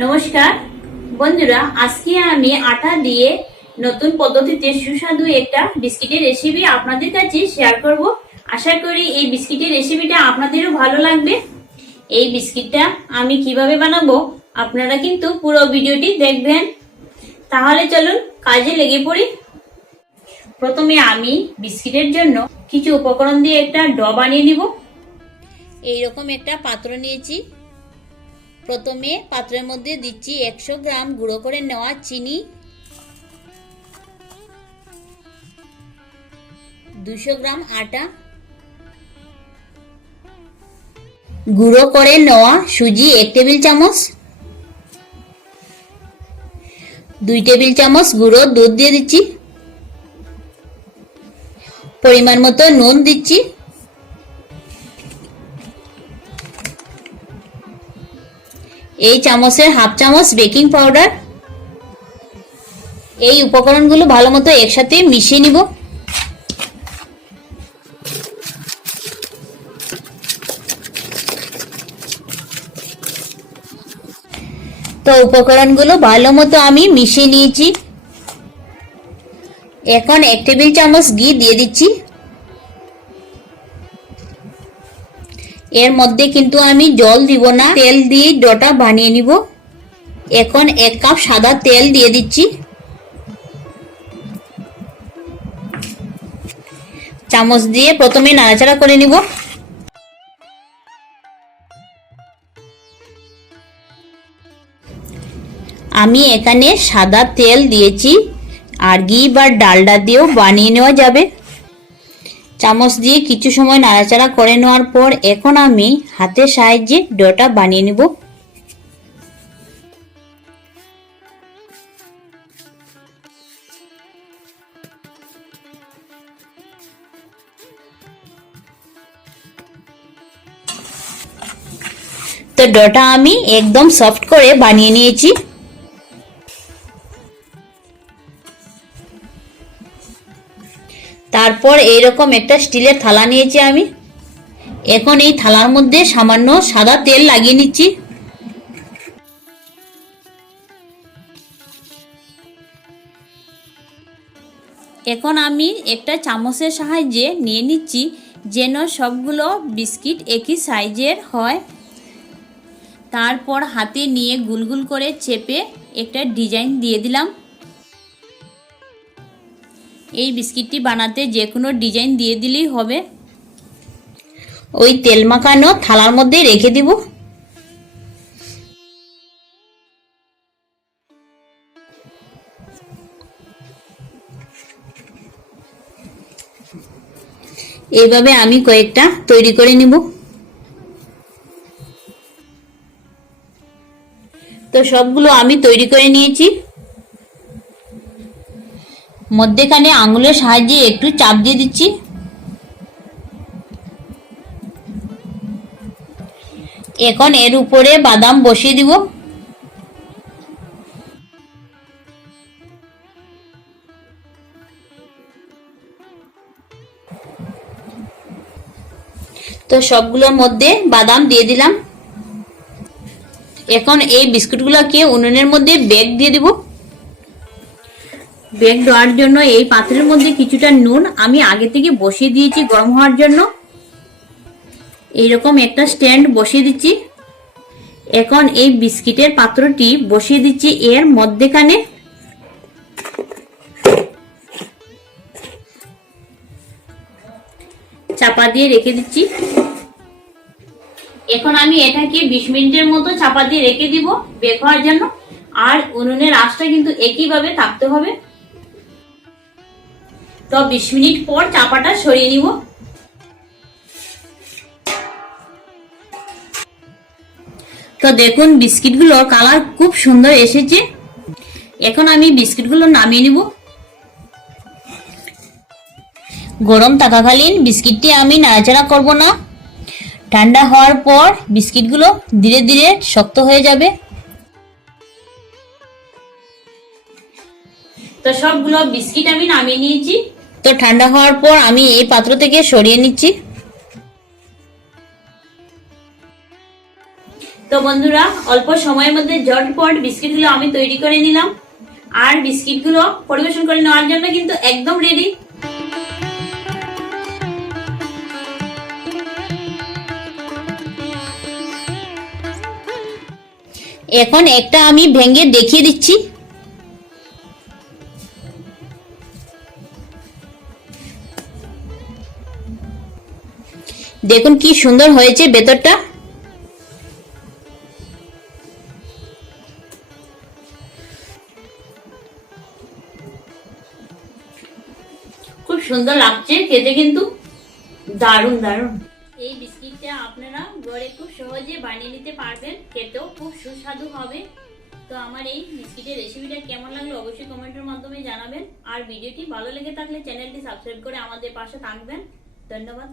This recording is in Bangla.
নমস্কার। বন্ধুরা, আজকে আমি আটা দিয়ে নতুন পদ্ধতিতে সুস্বাদু একটা বিস্কিটের রেসিপি আপনাদের কাছে শেয়ার করব। আশা করি এই বিস্কিটের রেসিপিটা আপনাদেরও ভালো লাগবে। এই বিস্কিটটা আমি কীভাবে বানাবো আপনারা কিন্তু পুরো ভিডিওটি দেখবেন। তাহলে চলুন কাজে লেগে পড়ি। প্রথমে আমি বিস্কিটের জন্য কিছু উপকরণ দিয়ে একটা ড বানিয়ে নিব। এইরকম একটা পাত্র নিয়েছি। প্রথমে পাত্রের মধ্যে দিচ্ছি একশো গ্রাম গুঁড়ো করে নেওয়া চিনি, দুশো গ্রাম আটা, গুঁড়ো করে নেওয়া সুজি এক টেবিল চামচ, দুই টেবিল চামচ গুঁড়ো দুধ দিয়ে দিচ্ছি। পরিমাণ মতো নুন দিচ্ছি। এই চামচের হাফ চামচ বেকিং পাউডার। এই উপকরণগুলো ভালো মতো একসাথে মিশিয়ে নিব। তো উপকরণগুলো ভালো মতো আমি মিশিয়ে নিয়েছি। এখন এক টেবিল চামচ ঘি দিয়ে দিচ্ছি। এর মধ্যে কিন্তু আমি জল দিব না, তেল দিয়ে ডোটা বানিয়ে নিব। এখন এক কাপ সাদা তেল দিয়ে দিচ্ছি। চামচ দিয়ে প্রথমে নাড়াচাড়া করে নিব। আমি এখানে সাদা তেল দিয়েছি, আর ঘি বা ডালডা দিয়েও বানিয়ে নেওয়া যাবে। চামচ দিয়ে কিছু সময় নাড়াচাড়া করে নেওয়ার পর এখন আমি হাতের সাহায্যে ডোটা বানিয়ে নেব। তো ডোটা আমি একদম সফট করে বানিয়ে নিয়েছি। তারপর এইরকম একটা স্টিলের থালা নিয়েছি আমি। এখন এই থালার মধ্যে সামান্য সাদা তেল লাগিয়ে নিচ্ছি। এখন আমি একটা চামচের সাহায্যে নিয়ে নিচ্ছি যেন সবগুলো বিস্কিট একই সাইজের হয়। তারপর হাতে নিয়ে গুলগুল করে চেপে একটা ডিজাইন দিয়ে দিলাম। এই বিস্কিটটি বানাতে যে কোনো ডিজাইন দিয়ে দিলেই হবে। ওই তেল মাখানো থালার মধ্যে রেখে দিব। এইভাবে আমি কয়েকটা তৈরি করে নিব। তো সবগুলো আমি তৈরি করে নিয়েছি। মধ্যেখানে আঙুলের সাহায্যে একটু চাপ দিয়ে দিচ্ছি। এখন এর উপরে বাদাম বসিয়ে দিব। তো সবগুলোর মধ্যে বাদাম দিয়ে দিলাম। এখন এই বিস্কুটগুলোকে উনুনের মধ্যে বেগ দিয়ে দিব। বেগ দেওয়ার জন্য এই পাত্রের মধ্যে কিছুটা নুন আমি আগে থেকে বসিয়ে দিয়েছি গরম হওয়ার জন্য। এইরকম একটা স্ট্যান্ড বসিয়ে দিচ্ছি। এখন এই বিস্কিটের পাত্রটি বসিয়ে দিচ্ছি এর মধ্যেখানে। চাপা দিয়ে রেখে দিচ্ছি। এখন আমি এটাকে বিশ মিনিটের মতো চাপা দিয়ে রেখে দিব বেক হওয়ার জন্য। আর উনুনের আঁচটা কিন্তু একইভাবে থাকতে হবে। তো বিশ মিনিট পর চাপাটা সরিয়ে নিব। তো দেখুন বিস্কিটগুলোর কালার খুব সুন্দর এসেছে। এখন আমি বিস্কিটগুলো নামিয়ে নিব। গরম থাকাকালীন বিস্কিটটি আমি নাড়াচাড়া করব না। ঠান্ডা হওয়ার পর বিস্কিটগুলো ধীরে ধীরে শক্ত হয়ে যাবে। তো সবগুলো বিস্কিট আমি নামিয়ে নিয়েছি। তো ঠান্ডা হওয়ার পর আমি এই পাত্র থেকে সরিয়ে নিচ্ছি। তো বন্ধুরা, অল্প সময়ের মধ্যে ঝটপট বিস্কিটগুলো আমি তৈরি করে নিলাম। আর বিস্কিটগুলো পরিবেশন করে নেওয়ার জন্য কিন্তু একদম রেডি এখন একটা আমি ভেঙে দেখিয়ে দিচ্ছি। দেখুন কি সুন্দর হয়েছে খুব সুন্দর লাগছে, খেতে কিন্তু এই বিস্কিটটা আপনারা খুব সহজে বানিয়ে নিতে পারবেন, খেতেও খুব সুস্বাদু হবে। তো আমার এই বিস্কিটের রেসিপিটা কেমন লাগল অবশ্যই কমেন্টের মাধ্যমে জানাবেন। আর ভিডিওটি ভালো লেগে থাকলে চ্যানেলটি সাবস্ক্রাইব করে আমাদের পাশে থাকবেন। ধন্যবাদ।